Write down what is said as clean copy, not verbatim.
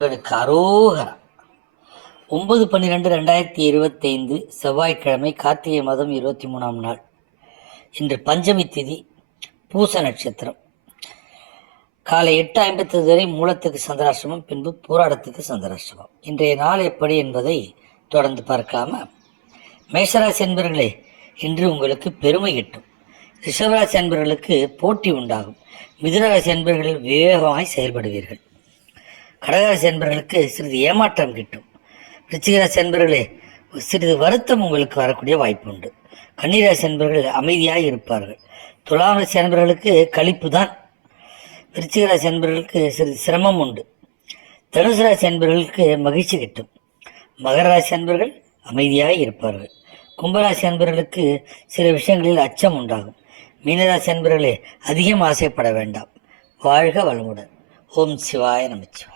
அரோகரா. 9/12/2025 செவ்வாய்க்கிழமை, கார்த்திகை மாதம் 23ஆம் நாள். இன்று பஞ்சமி திதி, பூச நட்சத்திரம். காலை 8:50 வரை மூலத்துக்கு சந்திராஷ்டமம், பின்பு பூராடத்துக்கு சந்திராஷ்டமம். இன்றைய நாள் எப்படி என்பதை தொடர்ந்து பார்க்காம, மேஷராசி என்பர்களே, இன்று உங்களுக்கு பெருமை கிட்டும். ரிஷபராசி என்பவர்களுக்கு போட்டி உண்டாகும். மிதுனராசி என்பவர்கள் விவேகமாய் செயல்படுவீர்கள். கடகராசி என்பவர்களுக்கு சிறிது ஏமாற்றம் கிட்டும். ரிச்சிகராசி என்பவர்களே, சிறிது வருத்தம் உங்களுக்கு வரக்கூடிய வாய்ப்பு உண்டு. கன்னிராசி என்பவர்கள் அமைதியாக இருப்பார்கள். துலாம் ராசி என்பவர்களுக்கு களிப்பு தான். விருச்சிகராசி என்பவர்களுக்கு சிறிது சிரமம் உண்டு. தனுசு ராசி என்பவர்களுக்கு மகிழ்ச்சி கிட்டும். மகர ராசி என்பவர்கள் அமைதியாக இருப்பார்கள். கும்பராசி என்பவர்களுக்கு சில விஷயங்களில் அச்சம் உண்டாகும். மீனராசி என்பவர்களே, அதிகம் ஆசைப்பட வேண்டாம். வாழ்க வளமுடன். ஓம் சிவாய நமச்சிவாய.